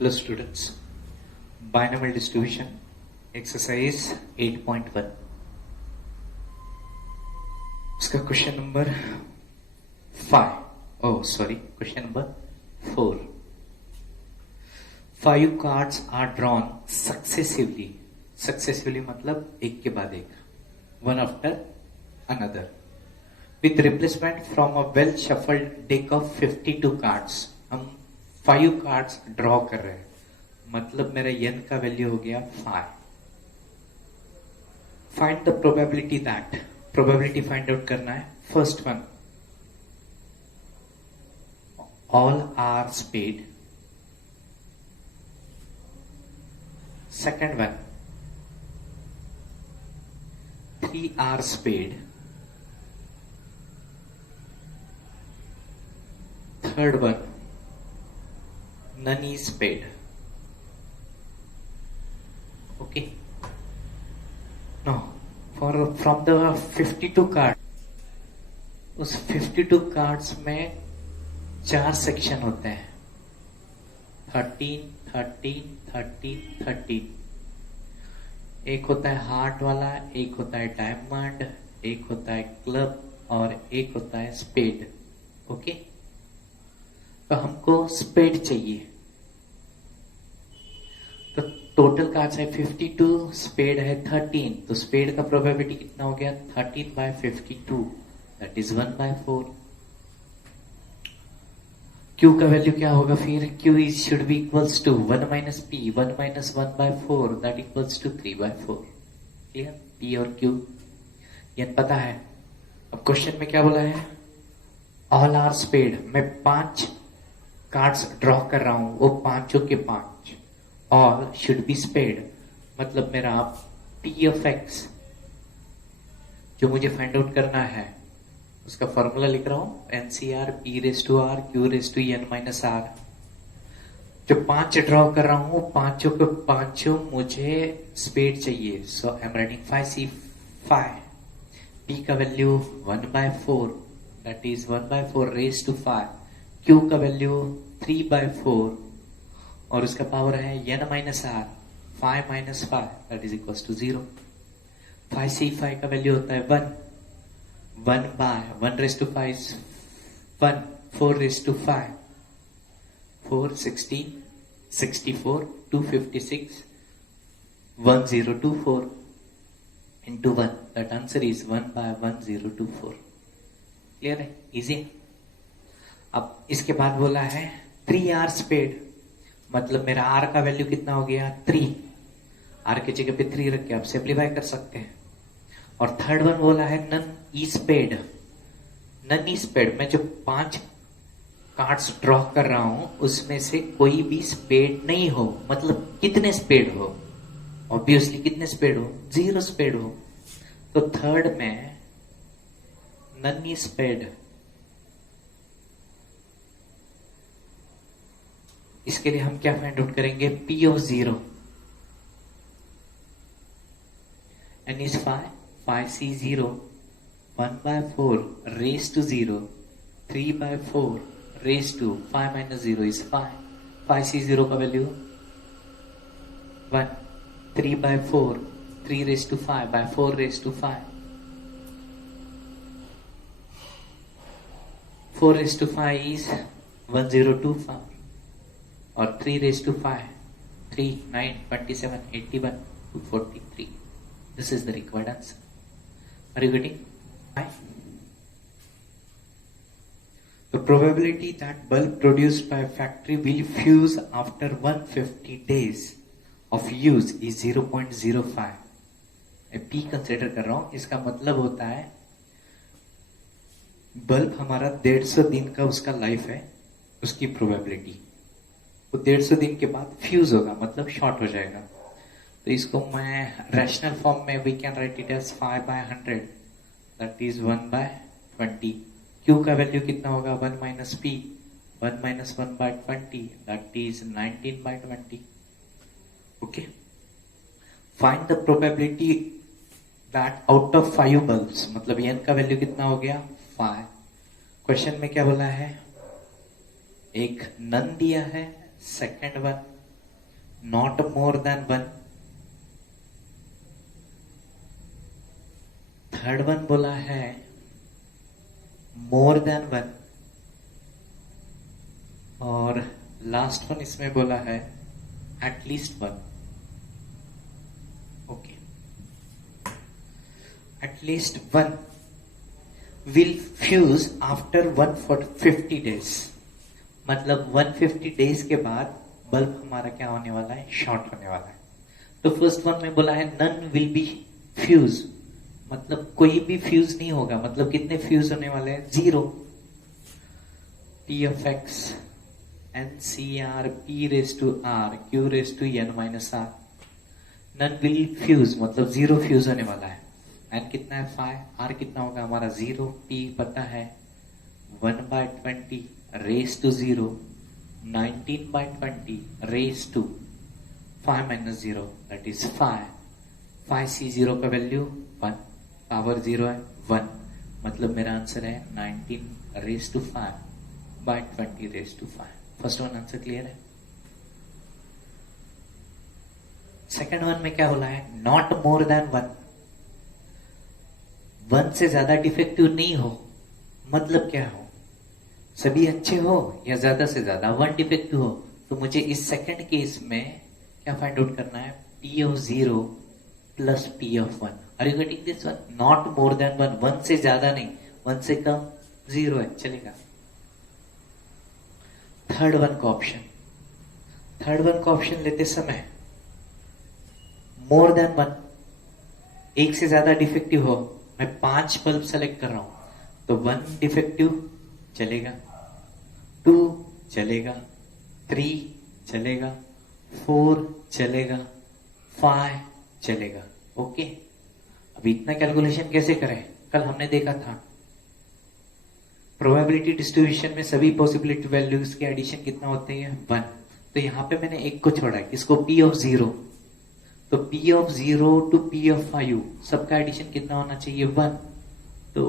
Hello students, binomial distribution exercise 8.1 इसका question number 4 5 cards are drawn successively मतलब एक के बाद एक, one after another with replacement from a well shuffled deck of 52 cards. हम 5 cards draw कर रहे हैं, मतलब मेरा n का वैल्यू हो गया 5. Find the probability that, probability find out करना है. First one, all are spade. Second one, 3 are spade. Third one, none is paid. Okay. Now, from the 52 card, उस 52 कार्ड्स में 4 सेक्शन होते हैं. 13. एक होता है हार्ट वाला, एक होता है डायमंड, एक होता है क्लब और एक होता है स्पेड. ओके, तो हमको स्पेड चाहिए. तो टोटल कार्ड्स है 52, स्पेड है 13. तो स्पेड का प्रोबेबिलिटी कितना हो गया? 13/52, दैट इज 1/4. क्यू का वैल्यू क्या होगा फिर? Q is should be equals to 1 minus P, 1 minus 1/4, that equals to 3/4. Clear? P और क्यू ये पता है. अब क्वेश्चन में क्या बोला है? All are spade. मैं 5 कार्ड्स ड्रॉ कर रहा हूं, वो पांचों के 5 ऑल शुड बी स्पेड, मतलब मेरा पी ऑफ एक्स जो मुझे फाइंड आउट करना है उसका फॉर्मूला लिख रहा हूं. NCR P raise to R Q raise to N minus R. जो 5 ड्रॉ कर रहा हूं पांचों के पांचों मुझे स्पेड चाहिए. So I am writing 5C5. P का value 1/4, that is 1/4 raise to 5. Q का वैल्यू 3/4 और उसका पावर है n minus R. 5 minus 5 that is equal to 0. 5C5 का वैल्यू होता है 1 raise to 5 is 1. 4 raise to 5, 4 16 64 256 1024 into 1. That answer is 1/1024. Clear है? Easy. अब इसके बाद बोला है 3 आर स्पेड, मतलब मेरा आर का वैल्यू कितना हो गया? 3. आर की जगह पे 3 रख के आप सिंप्लीफाई कर सकते हैं. और थर्ड वन बोला है नन ई स्पेड. नन ई स्पेड, मैं जो 5 कार्ड्स ड्रॉ कर रहा हूं उसमें से कोई भी स्पेड नहीं हो, मतलब कितने स्पेड हो? ऑब्वियसली कितने स्पेड हो? 0 स्पेड हो. तो थर्ड में नन ई स्पेड, इसके लिए हम क्या फाइंड आउट करेंगे? P of 0. N is 5, 5C0, 1/4 raised to 0, 3/4 raised to 5 minus 0 is 5. 5C0 का value 1, 3/4, 3 raised to 5 by 4 raised to 5. 4 raised to 5 is 1025. और 3 raised to 5, 3, 9, 27, 81, 243. This is the required answer. Are you getting? The probability that bulb produced by a factory will fuse after 150 days of use is 0.05. मैं P consider कर रहा हूं. इसका मतलब होता है bulb हमारा 150 दिन का उसका लाइफ है, उसकी प्रोबेबिलिटी. तो 150 दिन के बाद फ्यूज होगा, मतलब शॉर्ट हो जाएगा. तो इसको मैं रैशनल फॉर्म में we can write it as 5/100, that is 1/20. Q का वैल्यू कितना होगा? 1 minus P, 1 minus 1/20, that is 19/20. Okay, find the probability that out of 5 bulbs, मतलब n का वैल्यू कितना हो गया? 5. क्वेश्चन में क्या बोला है? एक नन दिया है, second one not more than 1। Third one बोला है मोर देन 1, और लास्ट वन इसमें बोला है at least 1। Okay, at least 1 will fuse after 150 days, मतलब 150 डेज के बाद बल्ब हमारा क्या होने वाला है, शॉर्ट होने वाला है। तो फर्स्ट वन में बोला है नन विल बी फ्यूज, मतलब कोई भी फ्यूज नहीं होगा, मतलब कितने फ्यूज होने वाले हैं, 0। P of x NCR P raised to R Q raised to n minus R, none will fuse मतलब 0 फ्यूज होने वाला है। n कितना है 5, R कितना होगा हमारा 0, P पता है 1/20 raised to 0, 19/20 raised to 5 minus 0 that is 5। 5C0 का वैल्यू 1, पावर 0 है 1, मतलब मेरा आंसर है 19 raised to 5/20 raised to 5। First one answer clear है। सेकंड वन में क्या बोला है, नॉट मोर देन 1, 1 से ज्यादा डिफेक्टिव नहीं हो, मतलब क्या हो, सभी अच्छे हो या ज्यादा से ज्यादा 1 डिफेक्टिव हो। तो मुझे इस सेकंड केस में क्या फाइंड आउट करना है, P of 0 plus P of 1। Are you getting this one, not more than 1, 1 से ज्यादा नहीं, 1 से कम 0 है, चलेगा। थर्ड वन का ऑप्शन लेते समय मोर देन 1, 1 से ज्यादा डिफेक्टिव हो, मैं 5 बल्ब सेलेक्ट कर रहा हूं तो 1 डिफेक्टिव चलेगा, 2 चलेगा, 3 चलेगा, 4 चलेगा, 5 चलेगा। ओके, अब इतना कैलकुलेशन कैसे करें, कल हमने देखा था प्रोबेबिलिटी डिस्ट्रीब्यूशन में सभी पॉसिबिलिटी वैल्यूज के एडिशन कितना होते हैं 1। तो यहां पे मैंने एक को छोड़ा है, किसको, P of 0। तो P of 0 to P of 5 सबका एडिशन कितना होना चाहिए 1। तो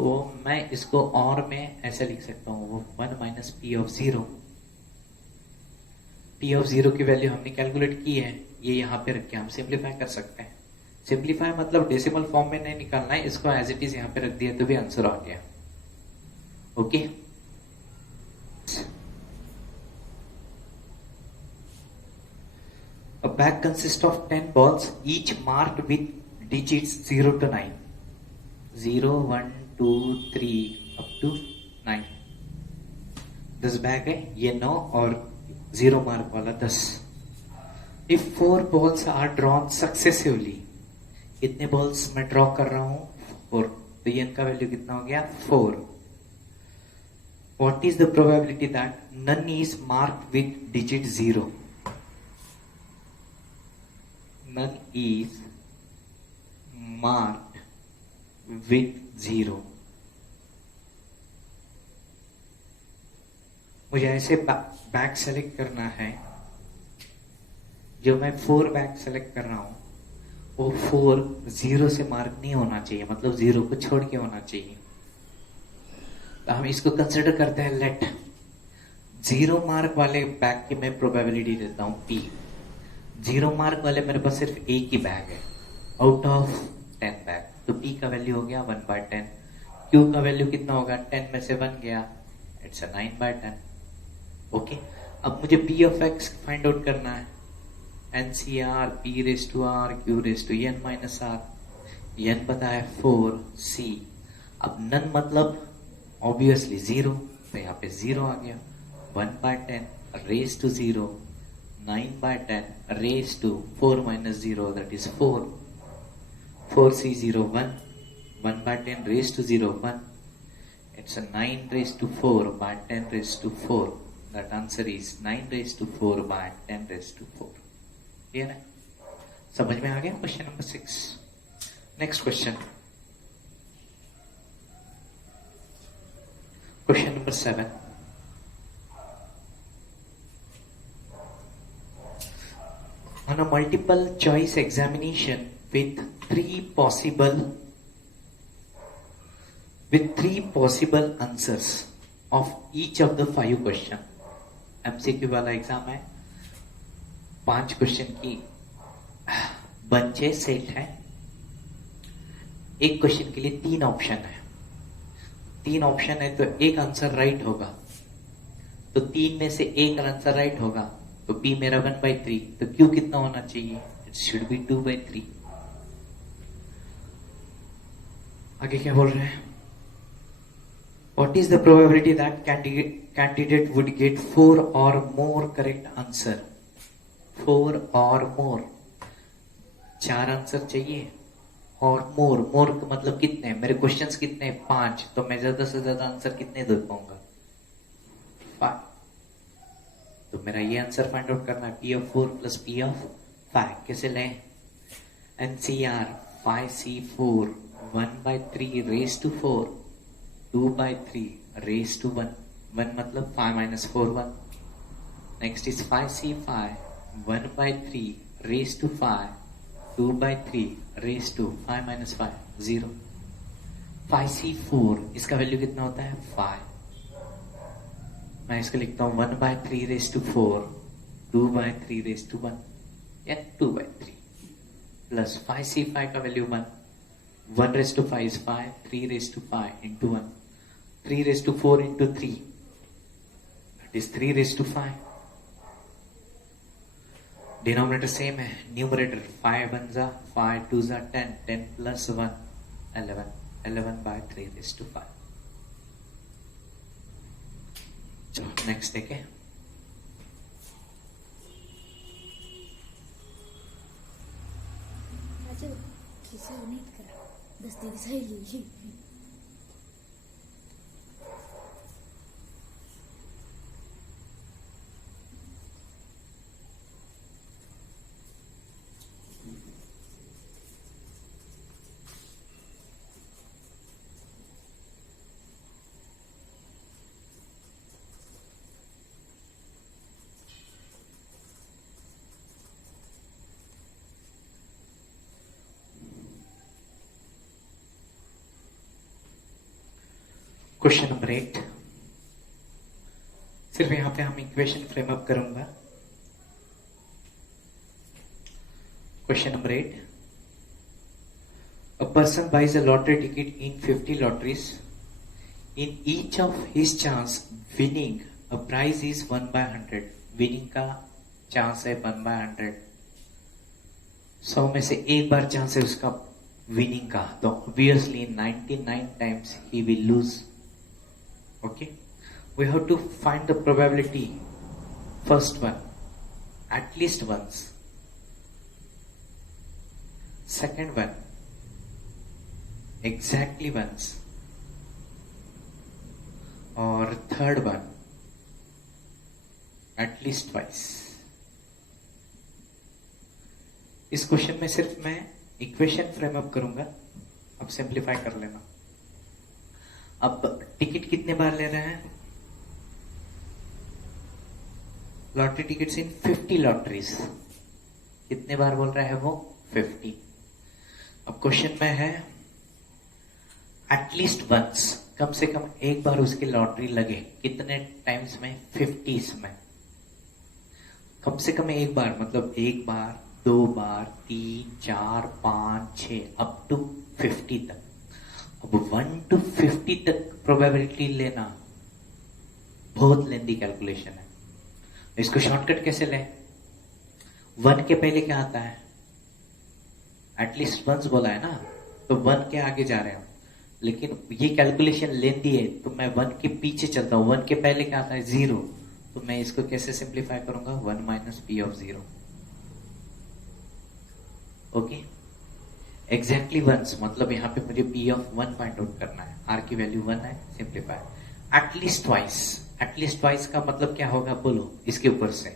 मैं इसको और में ऐसे लिख सकता हूं, वो 1 minus P of 0। P of 0 की वैल्यू हमने कैलकुलेट की है, ये यहां पे रख के हम सिंप्लीफाई कर सकते हैं। सिंप्लीफाई मतलब डेसिमल फॉर्म में नहीं निकालना है, इसको एज इट इज यहां पे रख दिया तो भी आंसर आ गया। Okay, a bag consists of 10 balls each marked with digits 0 to 9, 0 1 2 3 up to 9। 10 bag है, ये 9 और 0 मार्क वाला 10। If 4 balls are drawn successively, कितने बॉल्स मैं ड्रॉ कर रहा हूं 4, तो ये इनका वैल्यू कितना हो गया 4। What is the probability that none is marked with digit 0? None is marked with 0। मुझे ऐसे बैग सेलेक्ट करना है, जो मैं 4 बैग सेलेक्ट कर रहा हूं वो 4 0 से मार्क नहीं होना चाहिए, मतलब 0 को छोड़ के होना चाहिए। तो हम इसको कंसिडर करते हैं लेट 0 मार्क वाले बैग की मैं प्रोबेबिलिटी देता हूं P। 0 मार्क वाले मेरे पास सिर्फ एक ही बैग है आउट ऑफ 10 बैग, तो P का वैल्यू हो गया 1/10। Q का वैल्यू कितना होगा, 10 में से 1 गया, इट्स 9/10। ओके, अब मुझे P of x find out करना है, NCR P raised to R Q raised to n minus R, n पता है 4C। अब नन मतलब ऑब्वियसली 0, तो यहाँ पे 0 आ गया, 1/10 raised to 0, 9/10 raised to 4 minus 0 that is 4, 4C0 1, 1/10 raised to 0 1, it's a 9 raised to 4 by 10 raised to 4, that answer is 9 raised to 4 by 10 raised to 4। Clear है, समझ में आ गया question number 6। Next question, question number 7। On a multiple choice examination with three possible answers of each of the 5 question, MCQ वाला exam है, 5 question की बंचे set है। एक question के लिए 3 ऑप्शन है। 3 ऑप्शन है तो एक आंसर राइट होगा, तो 3 में से एक आंसर राइट होगा, तो P मेरा 1/3, तो Q कितना होना चाहिए? It should be 2/3। आगे क्या बोल रहे हैं? What is the probability that candidate would get 4 or more correct answer? 4 or more, 4 answer चाहिए और मोर का मतलब कितने? मेरे क्वेश्चंस कितने? 5, तो मैं ज्यादा से ज्यादा आंसर कितने दे पाऊंगा? 5। तो मेरा ये आंसर फाइंड आउट करना है, P of 4 plus P of 5। कैसे लें? NCR 5C4 1/3 raised to 4 2/3 raised to 1। 1 मतलब 5 minus 4 1। Next is 5C5 1/3 raised to 5 2/3 raised to 5 minus 5 0। 5C4 इसका वैल्यू कितना होता है? 5। मैं इसको लिखता हूं 1/3 raised to 4 2/3 raised to 1 या 2/3 प्लस 5C5 का value 1 1 raised to 5 is 5 3 raised to 5 into 1 3 raised to 4 into 3, that is 3 raised to 5। Denominator same है, न्यूमरेटर 5 1 जा 5 2 जा 10 10 plus 1 11 11/3 raised to 5। चलो नेक्स्ट देखें। क्वेश्चन नंबर 8, सिर्फ यहां पे हम इक्वेशन फ्रेम अप करूंगा। Question number 8, a person buys a lottery ticket in 50 lotteries। In each of his chance winning a prize is 1/100। Winning का चांस है 1/100। 100 में से एक बार चांस है उसका विनिंग का, तो obviously 99 times he will lose। Okay, we have to find the probability, first one at least once, second one exactly once, और third one at least twice। इस क्वेश्चन में सिर्फ मैं इक्वेशन फ्रेम अप करूंगा, अब simplify कर लेना। अब टिकट कितने बार ले रहे हैं? लॉटरी टिकट्स इन 50 lotteries, कितने बार बोल रहा है वो? 50। अब क्वेश्चन में है एटलीस्ट वंस, कम से कम एक बार उसकी लॉटरी लगे, कितने टाइम्स में? 50 में। कम से कम एक बार मतलब एक बार, 2 बार, 3 4 5 6 अप टू 50 तक। अब 1 to 50 तक प्रोबेबिलिटी लेना बहुत लेंदी कैलकुलेशन है। इसको शॉर्टकट कैसे लें? 1 के पहले क्या आता है? एटलीस्ट वंस बोला है ना, तो 1 के आगे जा रहे हैं, लेकिन ये कैलकुलेशन लेंदी है तो मैं 1 के पीछे चलता हूं। 1 के पहले क्या आता है? 0, तो मैं इसको कैसे सिंप्लीफाई करूंगा? 1 minus P of 0। Okay, exactly once मतलब यहां पे मुझे P of 1 फाइंड आउट करना है, R की वैल्यू 1 है, simplify. At least twice, at least twice का मतलब क्या होगा? बोलो इसके ऊपर से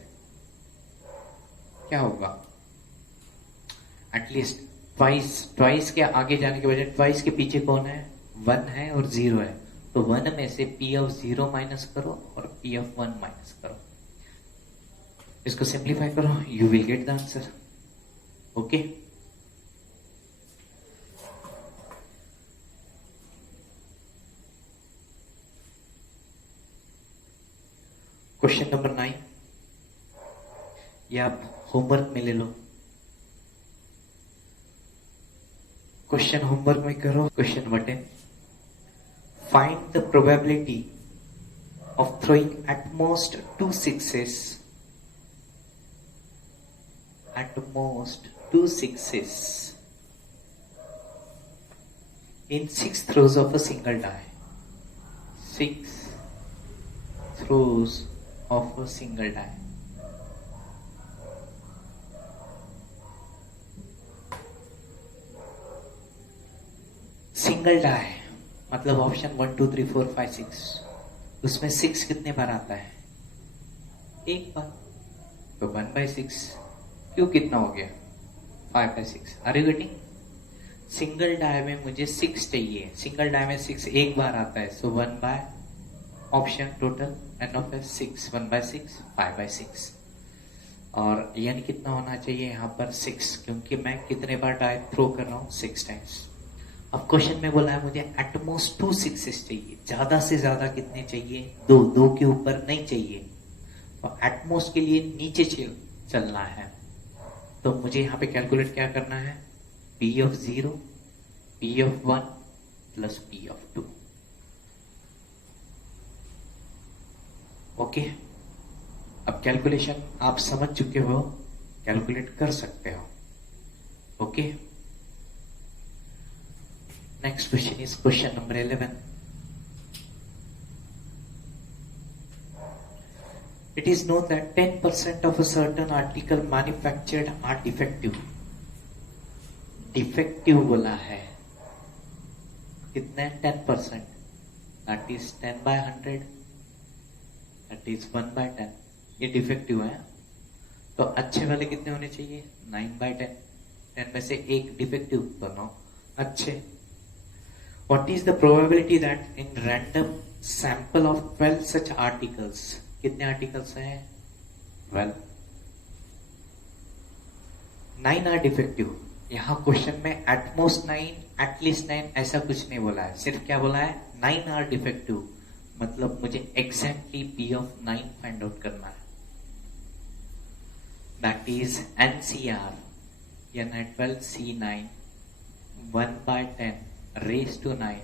क्या होगा? एटलीस्ट ट्वाइस, ट्वाइस के आगे जाने के बजाय ट्वाइस के पीछे कौन है? 1 है और 0 है, तो 1 में से P of 0 माइनस करो और P of 1 माइनस करो। इसको सिंप्लीफाई करो, you will get the answer. Okay, question number 9, या आप होमवर्क में ले लो। क्वेश्चन होमवर्क में करो। Question number 10, find the probability of throwing at most 2 sixes, at most 2 sixes in 6 throws of a single die. 6 throws of a single die. Single die मतलब option 1 2 3 4 5 6, उसमें 6 कितने बार आता है? एक बार, तो 1/6 क्यों कितना हो गया? 5/6। Are you getting? Single die में मुझे 6 चाहिए, सिंगल डाई में 6 एक बार आता है, so 1 by option total N of 6, 1/6 5/6। और एन कितना होना चाहिए यहाँ पर? 6, क्योंकि मैं कितने बार डाई थ्रो कर रहा हूँ? 6 टाइम्स। अब क्वेश्चन में बोला है मुझे एटमोस्ट 2 sixes चाहिए, ज्यादा से ज्यादा कितने चाहिए? 2 के ऊपर नहीं चाहिए। तो एटमोस्ट के लिए नीचे चलना है, तो मुझे यहाँ पे कैलकुलेट क्या करना है? P of 0, P of 1 plus P of 2। Okay, अब कैलकुलेशन आप समझ चुके हो, कैलकुलेट कर सकते हो। Okay, next question is question number 11. It is known that 10% of a certain article manufactured are defective. Defective बोला है कितने? 10%, that is 10/100, that is 1/10। ये डिफेक्टिव है। तो अच्छे वाले कितने होने चाहिए? 9/10। 10 में से एक डिफेक्टिव, तो 9 अच्छे। What is the probability that in random sample of 12 such articles, कितने आर्टिकल्स हैं? 12, 9 आर डिफेक्टिव। यहाँ क्वेश्चन में एटमोस्ट 9, एटलीस्ट 9 ऐसा कुछ नहीं बोला है, सिर्फ क्या बोला है? 9 आर डिफेक्टिव। मतलब मुझे exactly P of 9 find out करना है। That is NCR, N12 C9 1/10 raise to 9,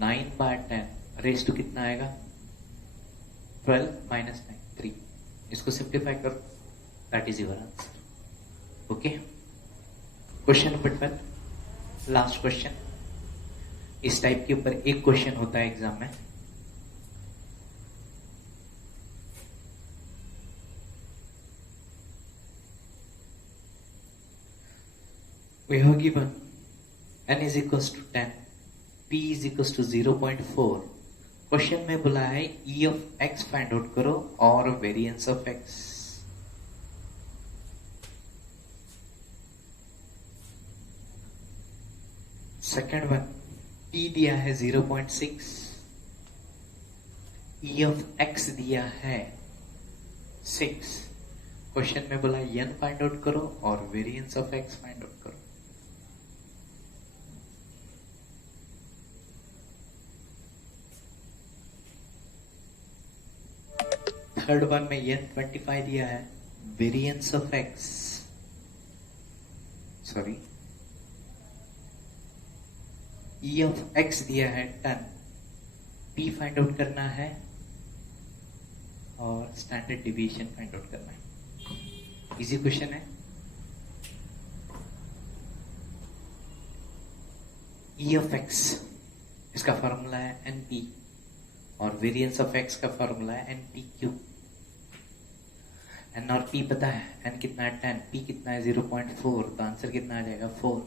9/10 raise to कितना आएगा? 12 - 9 3। इसको सिंप्लीफाई करो, that is your answer. Okay, question number 12, last question. इस टाइप के ऊपर एक क्वेश्चन होता है एग्जाम में। We have given n is equals to 10, p is equals to 0.4। Question में बोला है e of x find out करो और variance of x। Second one, p दिया है 0.6, e of x दिया है 6। क्वेश्चन में बोला n फाइंड आउट करो और variance of x find out करो। थर्ड वन में n 25 दिया है, variance of x, sorry e of x दिया है 10, p फाइंड आउट करना है और स्टैंडर्ड डिविएशन फाइंड आउट करना है। इजी क्वेश्चन है। e ऑफ x इसका फॉर्मूला है np और वेरिएंस ऑफ x का फॉर्मूला है npq। n और p पता है, n कितना है 10, p कितना है 0.4, तो आंसर कितना आ जाएगा 4।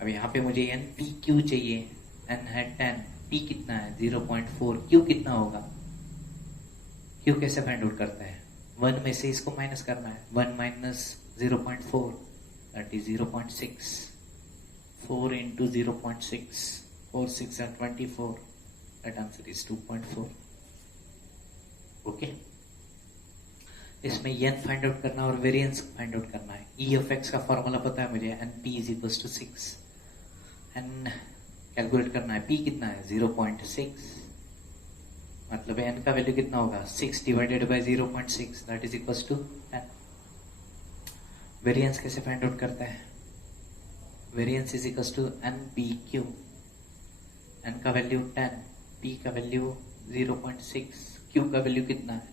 अब यहाँ पे मुझे npq चाहिए, n है 10, p कितना है 0.4, q कितना होगा? q कैसे फाइंड आउट करता है? 1 में से इसको माइनस करना है, 1 - 0.4 that is 0.6, 4 into 0.6, 4 6 are 24, that answer is 2.4। Okay, इसमें n फाइंड आउट करना और वेरिएंस फाइंड आउट करना है। e ऑफ x का फॉर्मूला पता है मुझे, np is equals to 6, n calculate करना है, p कितना है 0.6, मतलब n का वैल्यू कितना होगा 6 / 0.6 that is equals to 10। Variance कैसे फाइंड आउट करता है? Variance is equal to N P Q. N का वैल्यू 10, पी का वैल्यू 0.6, क्यू का वैल्यू कितना है?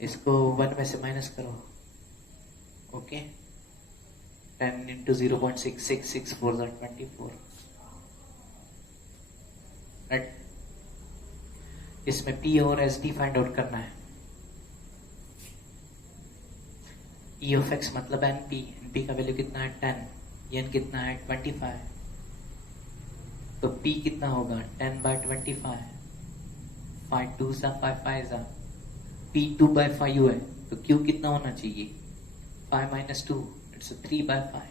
इसको 1 में से माइनस करो। Okay, 10 into 0.6, 6 4 24, right. इसमें पी और एस डी फाइंड आउट करना है। ई ऑफ एक्स मतलब एन पी का वैल्यू कितना है 10, एन कितना है 25, तो पी कितना होगा 10/25, 5 2 सा 5 5 सा, पी 2/5 है, तो क्यू कितना होना चाहिए 5 - 2, इट्स 3/5।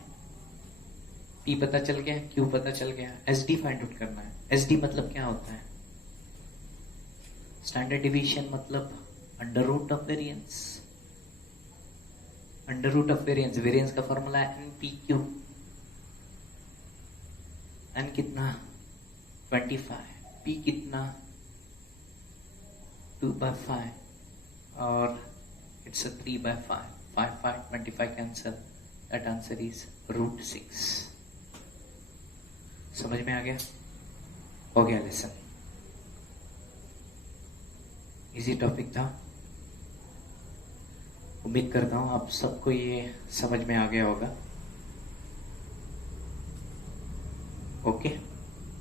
पी पता चल गया, क्यू पता चल गया, एस डी फाइंड आउट करना है। एस डी मतलब क्या होता है? स्टैंडर्ड डिवीजन मतलब under root of variance. Under root of variance, variance का फॉर्मूला है एन पी क्यू। एन कितना 25, पी कितना 2/5 और it's 3/5, 5 5 25 cancel, that answer is √6। समझ में आ गया? हो गया लेसन। इजी टॉपिक था। उम्मीद करता हूं आप सबको ये समझ में आ गया होगा। ओके।